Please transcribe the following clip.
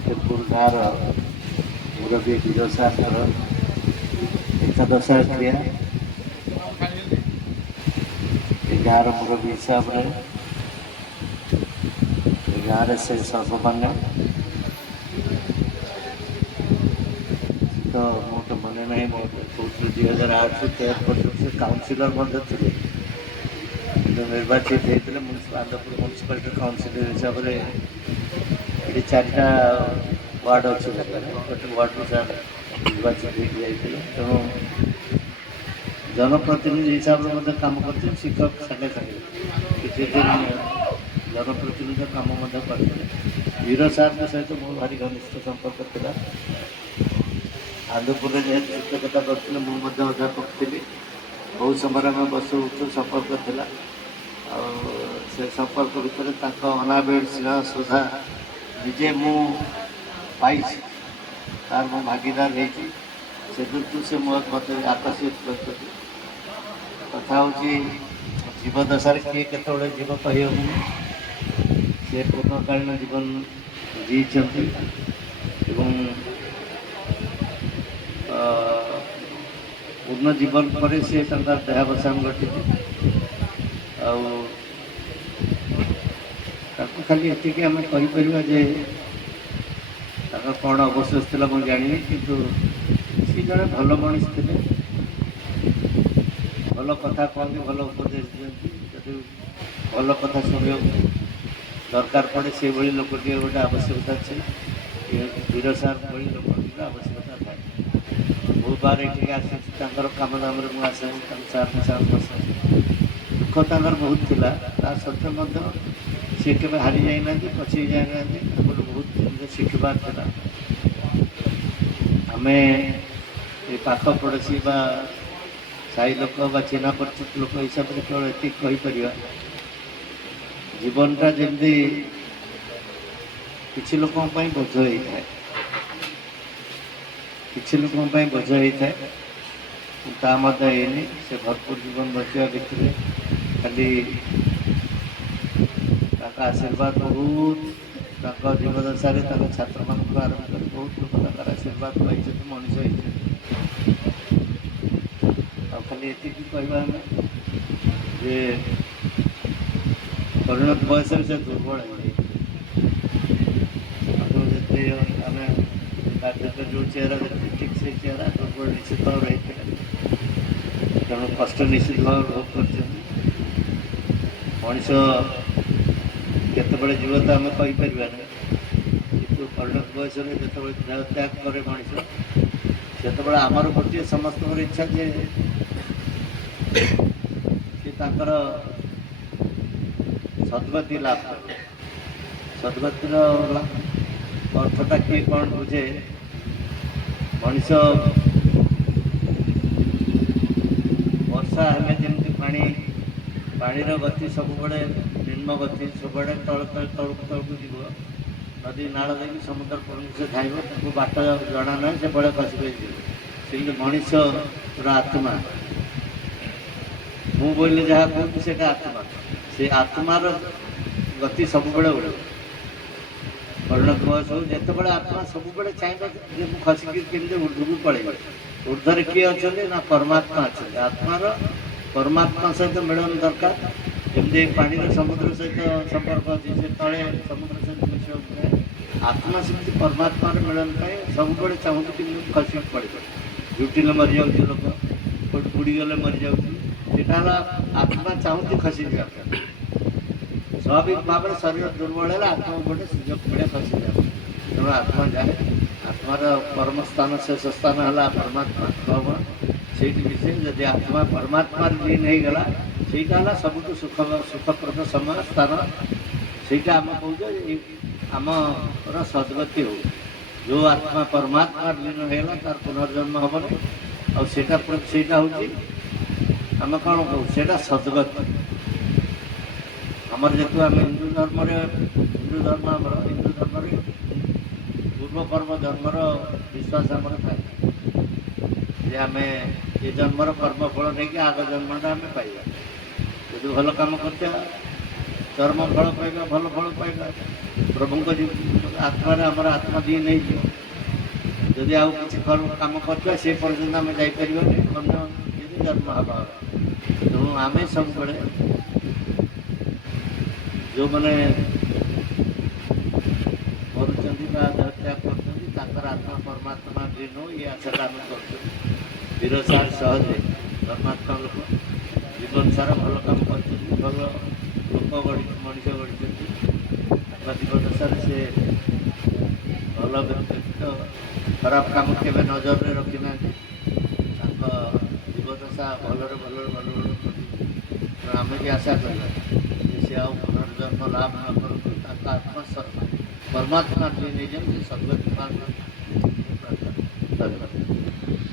फकीरपुर गाँव मुरबी विजय एकादश क्रिया गाँव मुरबी हिसाब से गाँव से सर्वमान्य तो मुझे मन ना कौन 2008 13 पर्यटन काउनसिलर थे निर्वाचित होते आंध्रपुर म्यूनिसिपालिटी काउनसिलर हिसाब से ये 4टा वार्ड अच्छे गोटे वार्ड सार निर्वाचित होते तेणु जनप्रतिनिधि हिसाब से कम कर शिक्षक सागे सागे किसी दिन जनप्रतिनिधि कम करते वीर सार सहित मो भारी घनिष्ठ संपर्क था आंध्रपुर जेहतु शिक्षकता करते अध्यापक थी बहुत समय में बसु संपर्क था से संपर्क भितर अनाबेड़ स्नेह श्रद्धा निजे मु पाई तार मो भागीदार से दृष्टि से मत आकर्षित कर कथा हूँ जीवदशा किए केतवे जीव कही से पूर्णकालीन जीवन जीचंती पूर्ण जीवन पर से देहावसान घटी खाली ये आम कहीपर जे कौन अवशेष था मुझे जानी किंतु सी जड़े भल मनीष थे भल कथा कहते भल उपदेश दिखती जब भल कथा शुणा दरकार पड़े से भाई लोकटी गोटे आवश्यकता अच्छे वीर सार भाई लोक आवश्यकता थाए बहुत बार ये आसर कम दाम आसे सार सार बस दुख तर बहुत थिला सत्वे सी के हारी जाना पची जाना बहुत शिखबार था आम ये पाख पड़ोशी साई लोक चिन्ह परिचित लोक हिसाब से केवल ये कहीपर जीवनटा जमी किसी लोक बोझ होता है किसी लोक बोझ होता है तानी से भरपूर जीवन बचा भितर खाली आशीर्वाद बहुत जीवदशा छात्र मान आरंभ कर बहुत लोग आशीर्वाद पाई मनीष खाली ये कहवा जे परिणत बयस से दुर्बल आम राज्य जो चेहरा देखते ठीक से चेहरा दुर्बल निश्चित भाव रही तेणु कष्ट निश्चित भाव भोग कर मनीष केतबे जीव तो आम कहीपर कि परिणत बयस जो देह त्याग करे मनीष से आमर गोटे समस्त इच्छा जे सद्गति लाभ करे सद्गतिर अर्थटा किए कौन बुझे मनीष वर्षा हेले जमी पानी गति सब निम्न गति सब तल तलक जीव नदी नाल दे समुद्र से खाइब बाट जना ना से बड़े खसी से मनीष आत्मा मु बोले जहाँ कहूँ से आत्मा से आत्मार गति सब उड़े परिणत बयस हो जिते आत्मा सब चाहिए खसिक केमी ऊर्ध्व पड़े ऊर्धर किए अच्छा ना परमात्मा अच्छा आत्मार परमात्मा सहित मिलन दरकार जमी पानी समुद्र सहित संपर्क अच्छे से तले समुद्र सहित मिस आत्मा से परमात्मा मिलन सब चाहूँ कि खसिक पड़े जुटिले मरी जाऊँ लोक बुड़ी गले मरी जाऊँ आत्मा चाहूँ खसी जाए स्वाभाविक भाव में शरीर दुर्बल है आत्मा गोटे सुजोग मिले खसी जाए तेणु आत्मा जाए आत्मार परम स्थान शेष स्थान है परमात्मा भगवान से विषय जदि आत्मा परमात्मा लीन हो गला से सबुठ सुखप्रद समय स्थान से आम कहे आमर सद्गति हो जो आत्मा परमात्मा लीन होगा तार पुनर्जन्म हेनी आटा हूँ आम कौन कहू से सद्गति आमर जेतु आम हिंदू धर्म पूर्व कर्म जन्मर विश्वास आमर थाए आम ये जन्मर कर्मफल नहीं आग जन्मटा आम पाइबा यदि भल कम करते चर्म फल पाइबा भल फल पाइबा ପ୍ରଭୁଙ୍କ ଆତ୍ମାରେ ଆମର ଆତ୍ମା ଦିଏ ନେଇଯିବ। ଯଦି ଆଉ କିଛି କାମ କରୁଥିବା ସେ ପର୍ଯ୍ୟନ୍ତ ଆମେ ଯାଇପାରିବାନି ଅନ୍ୟ ଯଦି ଜନ୍ମ ହେବା। ତେଣୁ ଆମେ ସବୁବେଳେ ଯେଉଁମାନେ କରୁଛନ୍ତି ବା ଦେହତ୍ୟାଗ କରୁଛନ୍ତି ତାଙ୍କର ଆତ୍ମା ପରମାତ୍ମା ବିନ ଏ ଆଶାଟା ଆମେ କରୁଛନ୍ତି। ବୀର ସାର୍ ସହଜେ ଧର୍ମାତ୍ମା ଲୋକ ଜୀବନ ସାରା ଭଲ କାମ କରିଛନ୍ତି, ଭଲ ଲୋକ ମଣିଷ ଗଢ଼ିଛନ୍ତି। ତାଙ୍କ ଜୀବଦଶାରେ ସେ ଭଲ ବ୍ୟକ୍ତିତ୍ୱ, ଖରାପ କାମ କେବେ ନଜରରେ ରଖିନାହାନ୍ତି। ତାଙ୍କ ଜୀବଦଶା ଭଲରେ ଭଲରେ ତେଣୁ ଆମେ ବି ଆଶା କରିବା ଯେ ସେ ଆଉ ପୁନର୍ଜନ୍ମ ଲାଭ ନ କରନ୍ତୁ, ତାଙ୍କ ଆତ୍ମା ପରମାତ୍ମା ନେଇଯାଉ, ସେ ସଦ୍ଗତି ପାଆନ୍ତୁ। ଧନ୍ୟବାଦ।